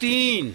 3।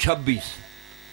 26।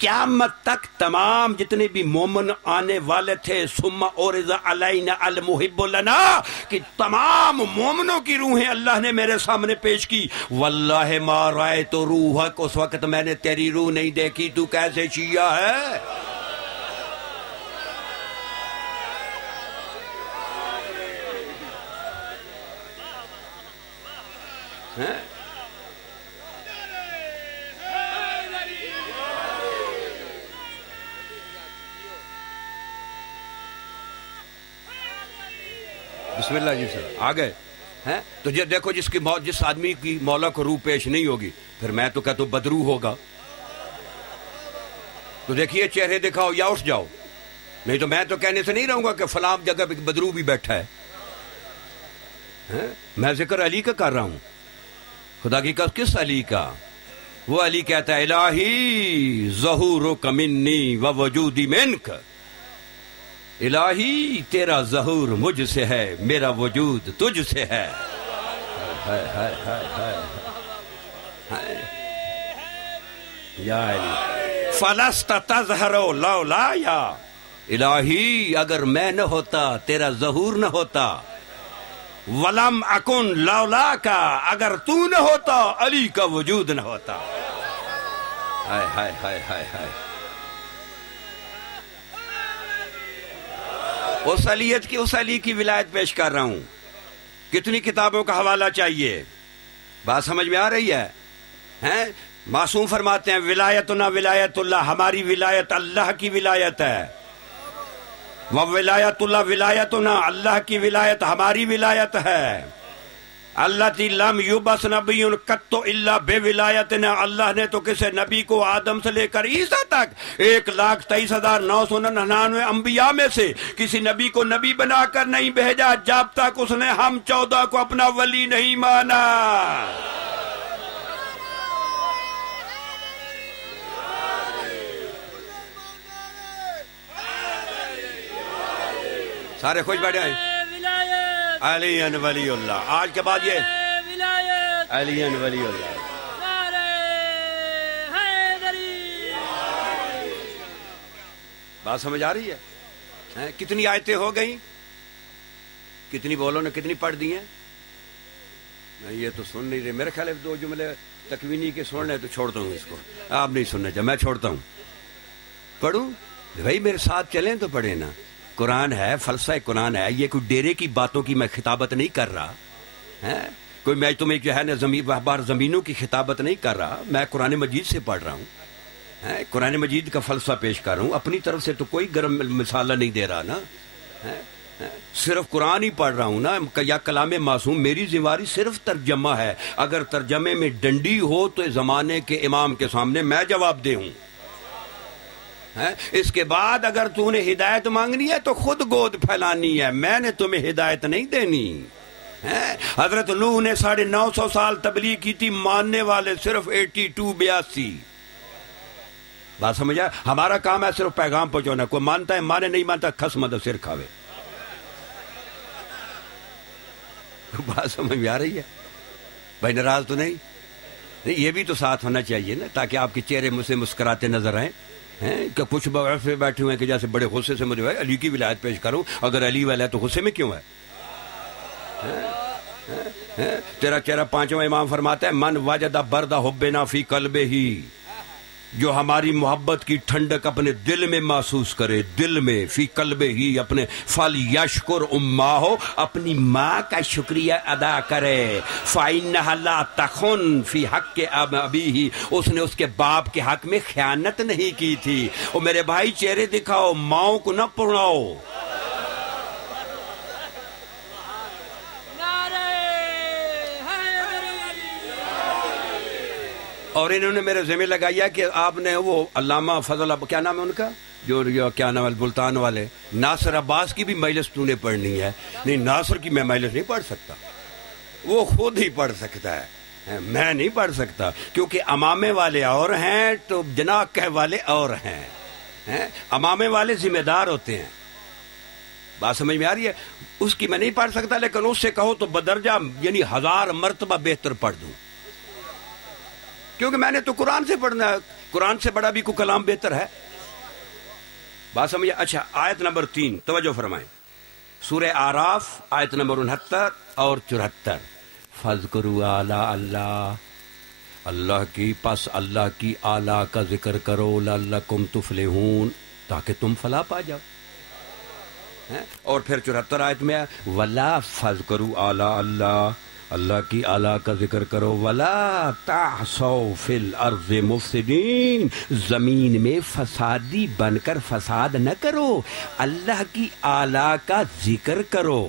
قیامت تک تمام جتنے بھی مومن آنے والے تھے ثم عرض علینا المحب لنا کہ تمام مومنوں کی روحیں اللہ نے میرے سامنے پیش کی. واللہ ما رأیت روحک، اس وقت میں نے تیری روح نہیں دیکھی، تو کیسے شیعہ ہے؟ بسم اللہ جی سر آ گئے ہیں. تو یہ دیکھو جس آدمی کی مولا کو روح پیش نہیں ہوگی، پھر میں تو کہتا ہوں بدروح ہوگا. تو دیکھیے چہرے دکھاؤ یا اٹھ جاؤ، نہیں تو میں تو کہنے سے نہیں رہوں گا کہ فلاں جگہ پہ بدروح بھی بیٹھا ہے. میں ذکر علی کا کر رہا ہوں. خدا کی قسم کس علی کا؟ وہ علی کہتا ہے الہی ظہورک منی و وجودی منک، الہی تیرا ظہور مجھ سے ہے، میرا وجود تجھ سے ہے. یا علی فلست تظہر لولا، یا الہی اگر میں نہ ہوتا تیرا ظہور نہ ہوتا، ولم اکن لولا کا اگر تو نہ ہوتا علی کا وجود نہ ہوتا. ہائے ہائے ہائے ہائے ہائے. اس علی کی ولایت پیش کر رہا ہوں. کتنی کتابوں کا حوالہ چاہیے؟ بات سمجھ میں آ رہی ہے؟ ہیں معصوم فرماتے ہیں ولایتنا ولایت اللہ، ہماری ولایت اللہ کی ولایت ہے. وولایت اللہ ولایتنا، اللہ کی ولایت ہماری ولایت ہے. التی لم یبعث نبی قط الا بولایتنا، اللہ نے تو کسی نبی کو آدم سے لے کر عیسیٰ تک 1,23,999 انبیاء میں سے کسی نبی کو نبی بنا کر نہیں بھیجا جب تک اس نے ہم 14 کو اپنا ولی نہیں مانا. سارے خوش بیٹھے ہیں. علی ولی اللہ. آج کے بعد یہ علی ولی اللہ. بات سمجھ آ رہی ہے؟ کتنی آیتیں ہو گئیں؟ کتنی بولو نے کتنی پڑھ دی ہیں؟ میں یہ تو سن نہیں رہے. میرے خیال ہے 2 جملے تکوینی کے سننے تو چھوڑتا ہوں اس کو. آپ نہیں سننا چاہے میں چھوڑتا ہوں. پڑھوں بھائی میرے ساتھ چلیں تو پڑھیں نا. قرآن ہے، فلسفہ قرآن ہے. یہ کوئی ڈیرے کی باتوں کی میں خطابت نہیں کر رہا ہے. کوئی میں تمہیں جو ہے نا باہر زمینوں کی خطابت نہیں کر رہا. میں قرآن مجید سے پڑھ رہا ہوں. قرآن مجید کا فلسفہ پیش کر رہا ہوں. اپنی طرف سے تو کوئی گرم مسالہ نہیں دے رہا نا. صرف قرآن ہی پڑھ رہا ہوں نا. یا کلام معصوم. میری ذمہ صرف ترجمہ ہے. اگر ترجمے میں ڈنڈی ہو تو زمانے کے امام کے سامنے میں جواب دے ہوں. اس کے بعد اگر تو نے ہدایت مانگنی ہے تو خود گود پھیلانی ہے. میں نے تمہیں ہدایت نہیں دینی. حضرت نوح نے 950 سال تبلیغ کی تھی، ماننے والے صرف 82 بات سمجھا؟ ہمارا کام ہے صرف پیغام پہنچانا. کوئی مانتا ہے مانے، نہیں مانتا کھس مدد سر کھاوے. بات سمجھ میں آ رہی ہے؟ بھائی ناراض تو نہیں؟ یہ بھی تو ساتھ ہونا چاہیے نا، تاکہ آپ کے چہرے مجھ سے مسکراتے نظر آئیں. کہ کچھ ایسے بیٹھے ہوئے ہیں کہ جیسے بڑے غصے سے مجھے علی کی ولایت پیش کروں. اگر علی والا ہے تو غصے میں کیوں ہے؟ تیرا چہرہ 5واں امام فرماتا ہے من وجد برد حبنا فی قلبہ ہی، جو ہماری محبت کی ٹھنڈک اپنے دل میں محسوس کرے، دل میں، فی قلبہ ہی اپنے، فلیشکر امہ، اپنی ماں کا شکریہ ادا کرے. فإنہا لا تخن فی حق ابیہ، اس نے اس کے باپ کے حق میں خیانت نہیں کی تھی. اور میرے بھائی چہرے دکھاؤ، ماؤں کو نہ پڑھاؤ. اور انہوں نے میرے ذمہ لگایا کہ آپ نے وہ علامہ فضل، کیا نام ہے ان کا، جو کیا نام ہے البلتان والے، ناصر عباس کی بھی مجلس تو نے پڑھنی ہے. نہیں، ناصر کی میں مجلس نہیں پڑھ سکتا. وہ خود ہی پڑھ سکتا ہے، میں نہیں پڑھ سکتا. کیونکہ امامے والے اور ہیں تو جناح کہہ والے اور ہیں. امامے والے ذمہ دار ہوتے ہیں. بات سمجھ میں آ رہی ہے؟ اس کی میں نہیں پڑھ سکتا، لیکن اس سے کہو تو بدرجہ یعنی 1000 مرتبہ بہتر پڑھ دوں. کیونکہ میں نے تو قرآن سے پڑھنا ہے، قرآن سے بڑا بھی کوئی کلام بہتر ہے؟ بات سمجھے؟ اچھا، آیت نمبر 3 توجہ فرمائیں، سورہ اعراف آیت نمبر 69 اور 74. فَاذْكُرُوا آلاء اللہ، اللہ کی پس اللہ کی آلاء کا ذکر کرو، لعلکم تفلحون، تاکہ تم فلاح پا جاؤ. اور پھر 74 آیت میں وَلَا فَاذْكُرُوا آلاء اللہ، اللہ کی آلاء کا ذکر کرو، وَلَا تَعْصَوْا فِي الْأَرْضِ مُفْسِدِينَ، زمین میں فسادی بن کر فساد نہ کرو، اللہ کی آلاء کا ذکر کرو.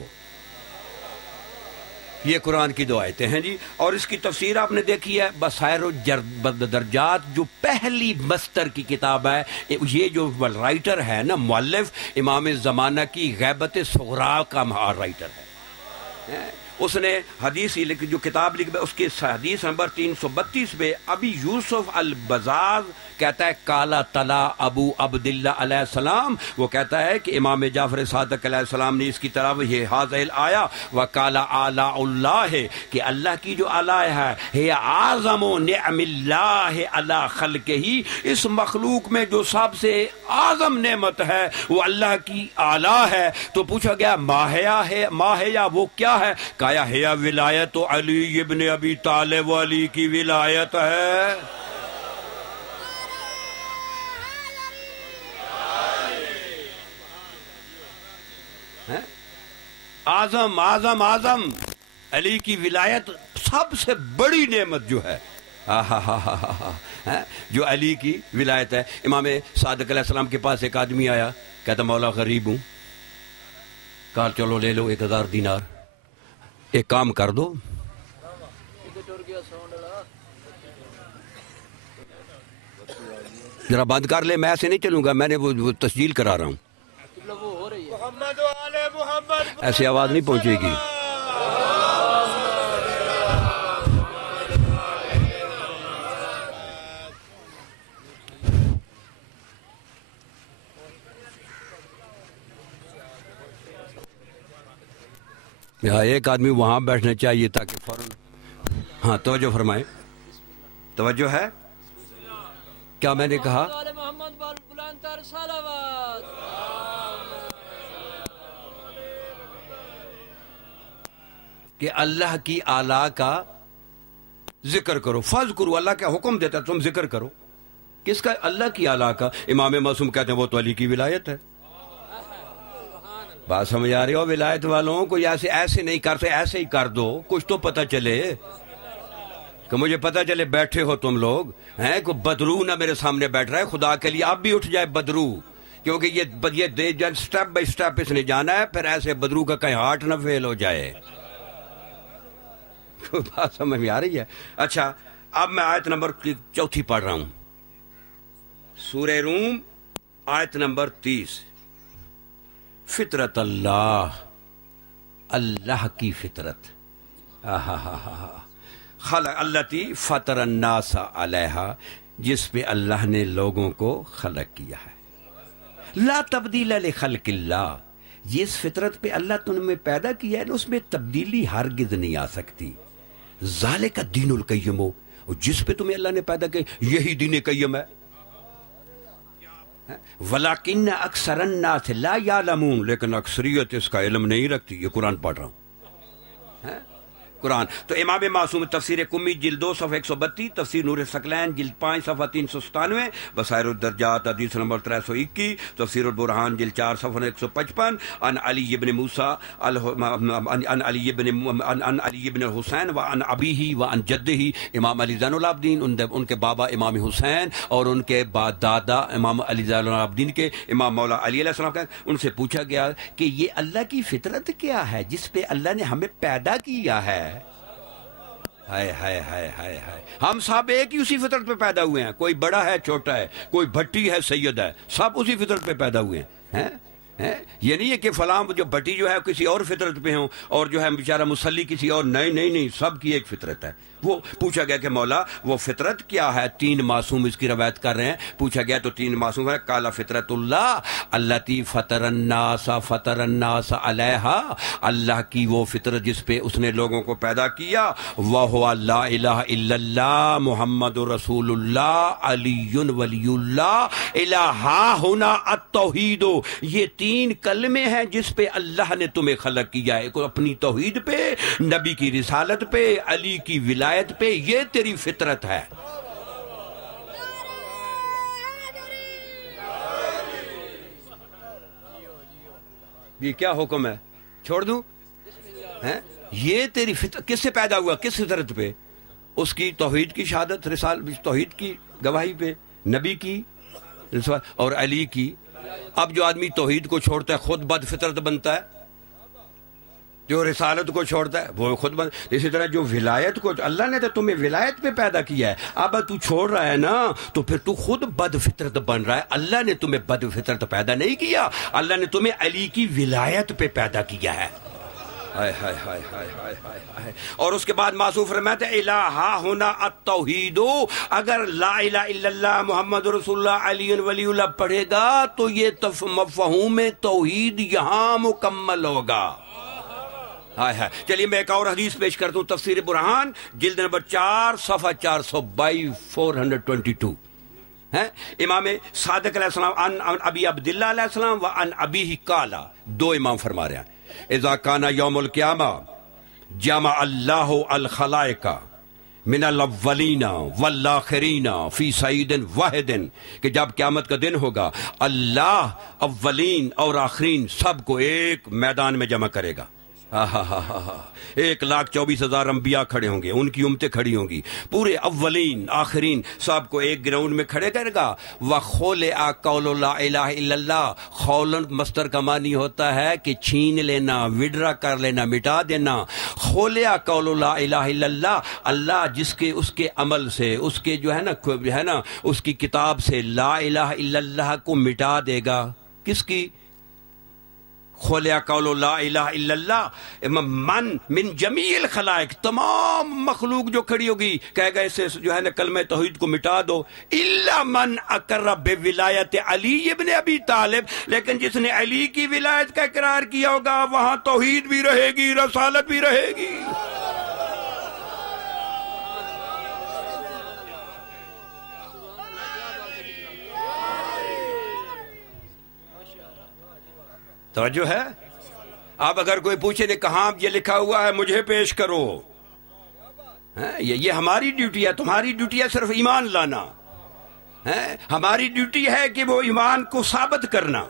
یہ قرآن کی 2 آیتیں ہیں جی. اور اس کی تفسیر آپ نے دیکھی ہے، بصائر الدرجات جو پہلی مستر کی کتاب ہے، یہ جو رائٹر ہے نا، مؤلف، امام زمانہ کی غیبت صغریٰ کا رائٹر ہے. اس نے حدیث جو کتاب لکھی، اس کی حدیث نمبر 332 پہ ابی یوسف البزاز کہتا ہے کالا تلا ابو عبداللہ علیہ السلام، وہ کہتا ہے کہ امام جعفر صادق علیہ السلام نے اس کی طرف یہ حاضر آیا وکالا آلاء اللہ ہے کہ اللہ کی جو آلاء ہے ہے اعظم نعم اللہ علی خلقہ، اس مخلوق میں جو سب سے اعظم نعمت ہے وہ اللہ کی آلاء ہے. تو پوچھا گیا ماہیا وہ کیا ہے؟ کہا ہے ولایت علی ابن ابی طالب، علی کی ولایت ہے. اعظم اعظم اعظم علی کی ولایت سب سے بڑی نعمت جو ہے، جو علی کی ولایت ہے. امام صادق علیہ السلام کے پاس ایک آدمی آیا، کہتا مولا غریب ہوں. کہا چلو لے لو 1000 دینار، ایک کام کر دو، ذرا بند کر لے، میں ایسے نہیں چلوں گا، میں نے وہ تسجیل کرا رہا ہوں، ایسی آواز نہیں پہنچے گی. ایک آدمی وہاں بیٹھنا چاہیے تاکہ فوراً. ہاں توجہ فرمائیں، توجہ ہے کیا میں نے کہا؟ کہ اللہ کی آلاء کا ذکر کرو. فَاذْكُرُوا، اللہ کا حکم دیتا ہے تم ذکر کرو. کس کا؟ اللہ کی آلاء کا. امام معصوم کہتے ہیں وہ تو علی کی ولایت ہے. بات سمجھ آ رہی ہو؟ ولایت والوں کو ایسے نہیں کرتے، ایسے ہی کر دو، کچھ تو پتہ چلے، کہ مجھے پتہ چلے بیٹھے ہو تم لوگ ہیں. کوئی بدرو نہ میرے سامنے بیٹھ رہا ہے، خدا کے لیے اب بھی اٹھ جائے بدرو، کیونکہ یہ سٹیپ بائی سٹیپ اس نے جانا ہے، پھر ایسے بدرو کا کہیں ہارٹ نہ فیل ہو جائے. بات سمجھ میں آ رہی ہے؟ اچھا، اب میں آیت نمبر 4 پڑھ رہا ہوں، سورہ روم آیت نمبر 30. فطرت اللہ، اللہ کی فطرت، خلق التی فطر الناس علیہا، جس پہ اللہ نے لوگوں کو خلق کیا ہے. لا تبدیل لخلق اللہ، جس فطرت پہ اللہ تم میں پیدا کیا ہے اس میں تبدیلی ہرگز نہیں آ سکتی. ذالک الدین القیم، جس پہ تمہیں اللہ نے پیدا کیا یہی دین قیم ہے. ولیکن اکثر الناس لا یعلمون، لیکن اکثریت اس کا علم نہیں رکھتی. یہ قرآن پڑھ رہا ہوں، قرآن. تو امام معصوم تفسیر قمی جلد 2 صفحہ 132، تفسیر نور ثقلین جلد 5 صفحہ 397، بصائر الدرجات حدیث نمبر 321، تفسیر البرہان جلد 4 صفحہ 155، عن علی بن موسیٰ عن علی بن حسین وعن ابیہ وعن جدہ، امام علی زین العابدین، ان کے بابا امام حسین اور ان کے دادا امام علی زین العابدین کے امام مولا علی علیہ السلام کا. ان سے پوچھا گیا کہ یہ اللہ کی فطرت کیا ہے جس پہ اللہ نے ہمیں پیدا کیا ہے؟ ہائے ہائے ہائے ہائے ہائے، ہم سب ایک ہی اسی فطرت پہ پیدا ہوئے ہیں، کوئی بڑا ہے چھوٹا ہے، کوئی بھٹی ہے سید ہے، سب اسی فطرت پہ پیدا ہوئے ہیں. یہ نہیں ہے کہ فلاں جو بھٹی جو ہے کسی اور فطرت پہ ہوں اور جو ہے بیچارہ مسلی کسی اور. نہیں، سب کی ایک فطرت ہے. وہ پوچھا گیا کہ مولا وہ فطرت کیا ہے؟ 3 معصوم اس کی روایت کر رہے ہیں. پوچھا گیا تو 3 معصوم ہے. قال فطرت اللہ التی فطر الناس علیہا، اللہ کی وہ فطرت جس پہ اس نے لوگوں کو پیدا کیا. وہو لا الہ الا اللہ محمد رسول اللہ علی ولی اللہ الہا ہونا التوحید. یہ 3 کلمے ہیں جس پہ اللہ نے تمہیں خلق کیا ہے، اپنی توحید پہ، نبی کی رسالت پہ، علی کی ولایت پہ. یہ تیری فطرت ہے. یہ کیا حکم ہے؟ چھوڑ دوں؟ یہ تیری فطرت کس سے پیدا ہوا؟ کس فطرت پہ؟ اس کی توحید کی شہادت، توحید کی گواہی پہ، نبی کی اور علی کی. اب جو آدمی توحید کو چھوڑتا ہے خود بد فطرت بنتا ہے، جو رسالت کو چھوڑتا ہے وہ خود بند. اسی طرح جو ولایت کو، اللہ نے تو تمہیں ولایت پہ پیدا کیا ہے، اب تو چھوڑ رہا ہے نا تو پھر تو خود بد فطرت بن رہا ہے. اللہ نے تمہیں بد فطرت پیدا نہیں کیا، اللہ نے تمہیں علی کی ولایت پہ پیدا کیا ہے. اور اس کے بعد معصوم فرماتے ہیں الہا ہونا التوحید. اگر لا الہ الا اللہ محمد رسول اللہ علی ولی اللہ پڑھے گا تو یہ مفہوم توحید یہاں مکمل ہوگا. چلیے میں ایک اور حدیث پیش کرتا ہوں. تفسیر برہان جلد نمبر 4 صفحہ 422 422 ہے. امام صادق علیہ السلام عن ابی عبداللہ علیہ السلام و عن ابیہ قال، 2 امام فرما رہے ہیں اذا کان یوم القیامہ جمع اللہ الخلائق من الاولین والآخرین فی سعید واحد، کہ جب قیامت کا دن ہوگا اللہ اولین اور آخرین سب کو ایک میدان میں جمع کرے گا. 1,24,000 انبیاء کھڑے ہوں گے، ان کی امتیں کھڑی ہوں گی، پورے اولین آخرین سب کو ایک گراؤنڈ میں کھڑے کرے گا. وَخُلِعَ قَوْلُ لَا إِلَٰهَ إِلَّا اللَّهُ، خولن مصدر کا معنی ہوتا ہے کہ چھین لینا، وڈرا کر لینا، مٹا دینا. خُلِعَ قَوْلُ لَا إِلَٰهَ إِلَّا اللَّهُ، اللہ جس کے اس کے عمل سے، اس کے جو ہے نا اس کی کتاب سے لا الہ الا اللہ کو مٹا دے گا. کس کی؟ خولیا قول لا الہ الا اللہ من جمیع الخلائق، تمام مخلوق جو کھڑی ہوگی کہے گا اسے جو ہے نا کلمہ توحید کو مٹا دو. الا من اقر بولایت علی ابن ابی طالب، لیکن جس نے علی کی ولایت کا اقرار کیا ہوگا وہاں توحید بھی رہے گی، رسالت بھی رہے گی. توجہ ہے؟ اب اگر کوئی پوچھے کہ کہاں یہ لکھا ہوا ہے مجھے پیش کرو، یہ ہماری ڈیوٹی ہے. تمہاری ڈیوٹی ہے صرف ایمان لانا، ہماری ڈیوٹی ہے کہ وہ ایمان کو ثابت کرنا.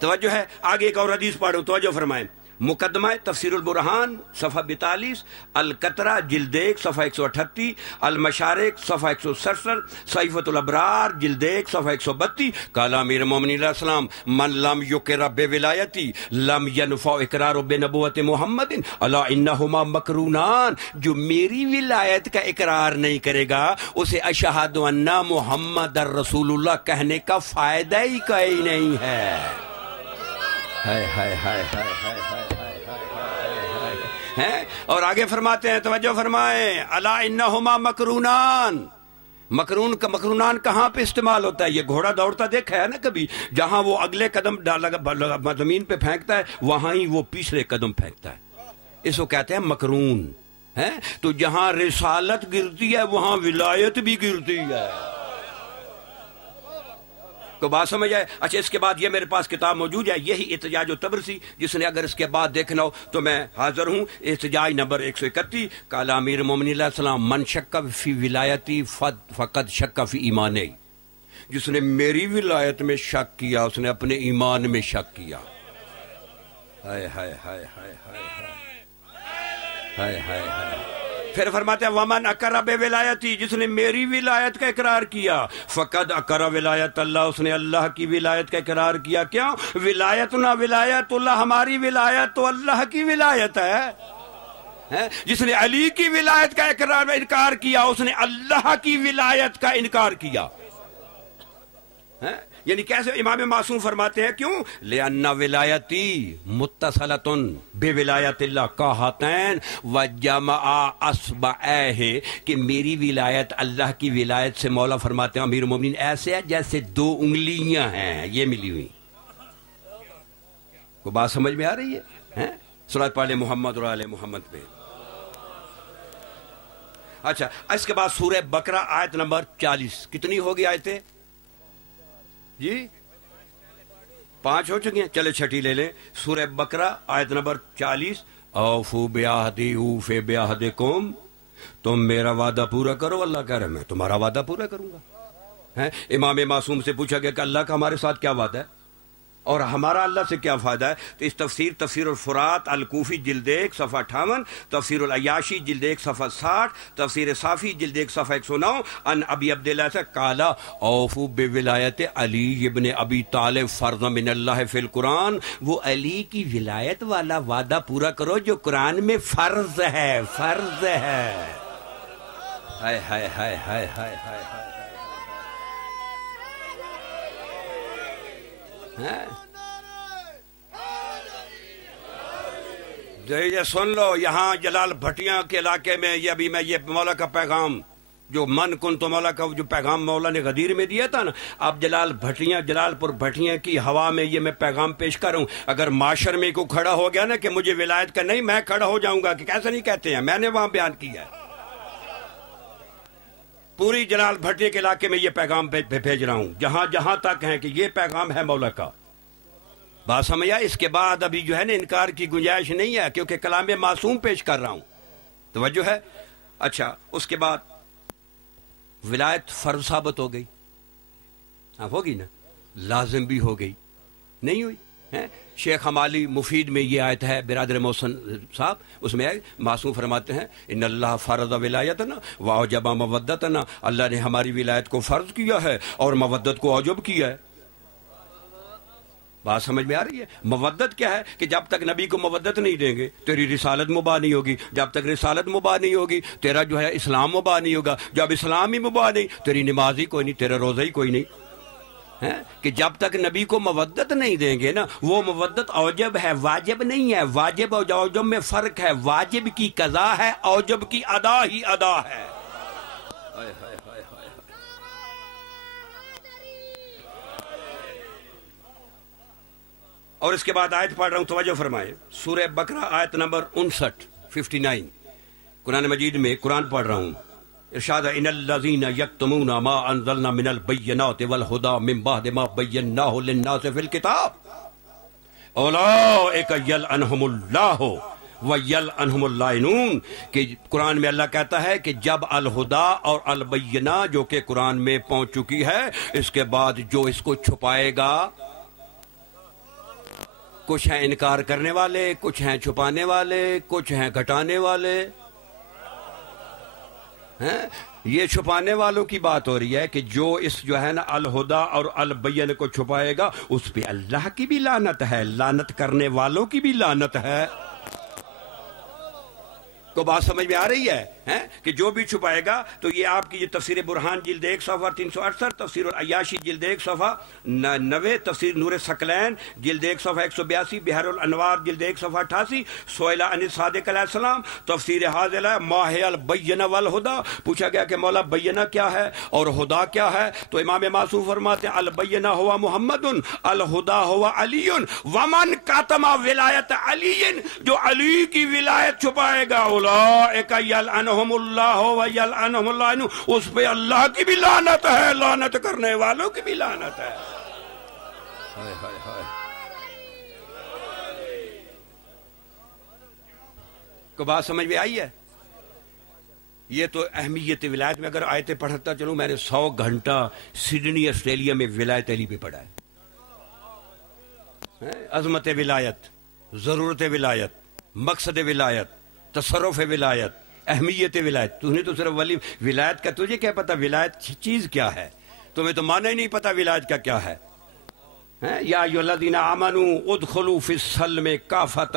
توجہ ہے؟ آگے ایک اور حدیث پڑھو، توجہ فرمائیں. مقدمہ تفسیر البرہان صفحہ 42، القطرہ جلد 1 صفحہ 138، المشارق صفحہ 167، صحیفۃ الابرار جلد 1 صفحہ 132. قال امیر المومنین علیہ السلام من لم یقر بولایتی لم ینفع اقرار بنبوت محمد الا انہما مقرونان. جو میری ولایت کا اقرار نہیں کرے گا اسے اشہد ان محمد الرسول اللہ کہنے کا فائدہ ہی کوئی نہیں ہے. اور آگے فرماتے ہیں، توجہ فرمائیں، الا انہما مقرونان. مقرونان کہاں پہ استعمال ہوتا ہے؟ یہ گھوڑا دوڑتا دیکھا ہے نا کبھی؟ جہاں وہ اگلے قدم زمین پہ پھینکتا ہے وہاں ہی وہ پچھلے قدم پھینکتا ہے، اس کو کہتے ہیں مقرون. تو جہاں رسالت گرتی ہے وہاں ولایت بھی گرتی ہے. تو بات سمجھ آئے؟ اچھا، اس کے بعد یہ میرے پاس کتاب موجود ہے، یہی احتجاج طبرسی، جس نے اگر اس کے بعد دیکھنا ہو تو میں حاضر ہوں. احتجاج نمبر 131. قال امیر المومنین علیہ السلام من شک فی ولایتی فقد شک فی ایمانی. جس نے میری ولایت میں شک کیا اس نے اپنے ایمان میں شک کیا. ہائے ہائے ہائے ہائے ہائے ہائے ہائے. پھر فرماتے ہیں ومن اقر بولایتی، جس نے میری ولایت کا اقرار کیا فقد اقر ولایت اللہ، اس نے اللہ کی ولایت کا اقرار کیا. کیوں؟ ولایتنا ولایت اللہ، ہماری ولایت تو اللہ کی ولایت ہے. جس نے علی کی ولایت کا انکار کیا اس نے اللہ کی ولایت کا انکار کیا. یعنی کیسے امام معصوم فرماتے ہیں کیوں؟ لِأَنَّ وِلَایَتِي مُتَّصِلَةٌ بِوِلَایَتِ اللَّهِ كَهَاتَيْنِ وَجَمَعَ أَصْبَعَیْهِ کہ میری ولایت اللہ کی ولایت سے مولا فرماتے ہیں امیر المومنین ایسے ہے جیسے دو انگلیاں ہیں یہ ملی ہوئی. کو بات سمجھ میں آ رہی ہے؟ صلوات پڑھ لیں محمد اور آل محمد پہ. اچھا اس کے بعد سورہ بقرہ آیت نمبر 40. کتنی ہوگی آیتیں جی؟ 5 ہو چکی ہیں. چلے چھٹی لے لیں. سورہ بقرہ آیت نمبر 40. اوفو بعہدی اوف بعہدکم تم میرا وعدہ پورا کرو. اللہ کہہ رہا ہے میں تمہارا وعدہ پورا کروں گا. امام معصوم سے پوچھا گیا کہ اللہ کا ہمارے ساتھ کیا وعدہ ہے اور ہمارا اللہ سے کیا فائدہ ہے؟ تو اس تفسیر الفرات الکوفی جلد 1 صفحہ 58، تفسیر العیاشی جلد 1 صفحہ 60، تفسیر صافی جلد 1 صفحہ 109 ان ابی عبداللہ سے قال اوفو بولایت علی ابن ابی طالب فرض من اللہ فی القرآن. وہ علی کی ولایت والا وعدہ پورا کرو جو قرآن میں فرض ہے. فرض ہے. ہائے ہائے ہائے ہائے ہائے ہائے یہ سن لو. یہاں جلال بھٹیاں کے علاقے میں یہ ابھی میں یہ مولا کا پیغام جو من کن تو مولا کا جو پیغام مولا نے غدیر میں دیا تھا نا، اب جلال پور بھٹیاں کی ہوا میں یہ میں پیغام پیش کر رہا ہوں. اگر معاشر میں کو کھڑا ہو گیا نا کہ مجھے ولایت کا نہیں، میں کھڑا ہو جاؤں گا کہ کیسے نہیں کہتے ہیں. میں نے وہاں بیان کیا ہے. پوری جلال بھٹی کے علاقے میں یہ پیغام بھیج رہا ہوں جہاں جہاں تک ہے کہ یہ پیغام ہے مولا کا. بات سمجھا؟ اس کے بعد ابھی جو ہے نا انکار کی گنجائش نہیں ہے کیونکہ کلام معصوم پیش کر رہا ہوں. توجہ ہے؟ اچھا اس کے بعد ولایت فرض ثابت ہو گئی. اب ہوگی نا، لازم بھی ہو گئی. نہیں ہوئی؟ شیخ ہمالی مفید میں یہ آیت ہے برادر محسن صاحب، اس میں معصوم فرماتے ہیں ان اللہ فرض ولایتنا واوجب مودتنا. اللہ نے ہماری ولایت کو فرض کیا ہے اور مودت کو اوجب کیا ہے. بات سمجھ میں آ رہی ہے؟ مودت کیا ہے کہ جب تک نبی کو مودت نہیں دیں گے تیری رسالت مباح نہیں ہوگی. جب تک رسالت مباح نہیں ہوگی تیرا جو ہے اسلام مباح نہیں ہوگا. جب اسلام ہی مباح نہیں تیری نماز ہی کوئی نہیں، تیرا روزہ ہی کوئی نہیں. کہ جب تک نبی کو مودت نہیں دیں گے نا، وہ مودت اوجب ہے، واجب نہیں ہے. واجب اور اوجب میں فرق ہے. واجب کی قضا ہے، اوجب کی ادا ہی ادا ہے. اور اس کے بعد آیت پڑھ رہا ہوں، توجہ فرمائیں. سورہ بقرہ آیت نمبر 59 قرآن مجید میں قرآن پڑھ رہا ہوں. ارشاد ان الذین یکتمون ما انزلنا من البینات والہدی من بعد ما بیناہ للناس فی الکتاب اولئک یلعنہم اللہ ویلعنہم اللاعنون. کہ قرآن میں اللہ کہتا ہے کہ جب الہدی اور البینہ جو کہ قرآن میں پہنچ چکی ہے، اس کے بعد جو اس کو چھپائے گا، کچھ ہیں انکار کرنے والے، کچھ ہیں چھپانے والے، کچھ ہیں گھٹانے والے. یہ چھپانے والوں کی بات ہو رہی ہے کہ جو اس جو ہے نا الہدی اور البین کو چھپائے گا اس پہ اللہ کی بھی لعنت ہے، لعنت کرنے والوں کی بھی لعنت ہے. کو بات سمجھ میں آ رہی ہے کہ جو بھی چھپائے گا. تو یہ آپ کی یہ تفسیر برہان جلد 1 صفحہ 368، تفسیر العیاشی جلد 1 صفحہ 90، تفسیر نور ثقلین جلد 1 صفحہ 182، بحر الانوار جلد 1 صفحہ 88، سئل عن الصادق علیہ السلام تفسیر حاضلہ ماہ البینہ والہدی. پوچھا گیا کہ مولا بینہ کیا ہے اور ہدا کیا ہے؟ تو امام معصوم فرماتے ہیں البینہ ہوا محمد، الہدی ہوا علی، ومن کتم ولایت علی، جو علی کی ولایت چھپائے گا اولئک یلعنہم اللہ ویلعنہم اللاعنون، اس پہ اللہ کی بھی لعنت ہے، لعنت کرنے والوں کی بھی لعنت ہے. کو بات سمجھ میں آئی ہے؟ یہ تو اہمیت ولایت میں اگر آیتیں پڑھتا چلوں، میں نے 100 گھنٹہ سڈنی آسٹریلیا میں ولایت علی پہ پڑھا ہے. عظمت ولایت، ضرورت ولایت، مقصد ولایت، تصرف ولایت، اہمیت ولایت. تو نے تو صرف ولی ولایت کا تجھے کیا پتا ولایت چیز کیا ہے؟ تمہیں تو معنی ہی نہیں پتا ولایت کا کیا ہے. یا ایھا الذین آمنوا ادخلوا فی السلم کافۃ.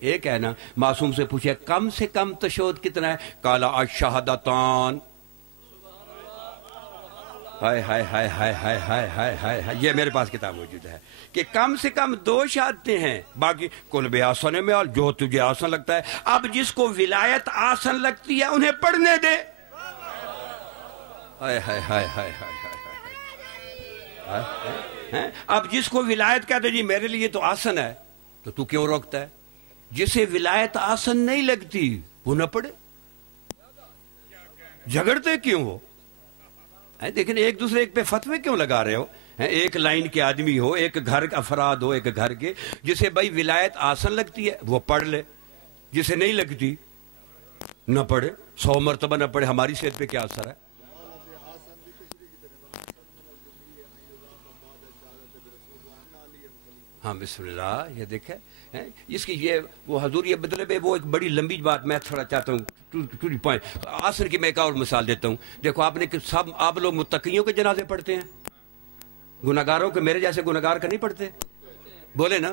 ایک ہے نا, معصوم سے پوچھے کم سے کم تشہد کتنا ہے, کالا الشہادتان. ہائے ہائے ہائے ہائے ہائے ہائے ہائے ہائے ہائے, یہ میرے پاس کتاب موجود ہے کہ کم سے کم 2 شہادتیں ہیں, باقی کل بے آسن میں, اور جو تجھے آسن لگتا ہے. اب جس کو ولایت آسن لگتی ہے انہیں پڑھنے دے. ہائے ہائے ہائے ہائے ہائے. اب جس کو ولایت کہتے جی میرے لیے تو آسن ہے, تو کیوں روکتا ہے؟ جسے ولایت آسن نہیں لگتی وہ نہ پڑھے. جھگڑتے کیوں ہو؟ لیکن ایک دوسرے پہ فتوے کیوں لگا رہے ہو؟ ایک لائن کے آدمی ہو, ایک گھر کا افراد ہو, ایک گھر کے, جسے بھائی ولایت آسن لگتی ہے وہ پڑھ لے, جسے نہیں لگتی نہ پڑھے. 100 مرتبہ نہ پڑھے, ہماری صحت پہ کیا اثر ہے؟ ہاں بسم اللہ. یہ دیکھیں اس کی یہ وہ حضور یہ مطلب ہے, وہ ایک بڑی لمبی بات میں تھوڑا چاہتا ہوں ٹو دی پوائنٹ. عصر کی میں ایک اور مثال دیتا ہوں. دیکھو آپ نے سب آپ لوگ متقیوں کے جنازے پڑھتے ہیں, گناہگاروں کے, میرے جیسے گناہگار کا نہیں پڑھتے؟ بولے نا,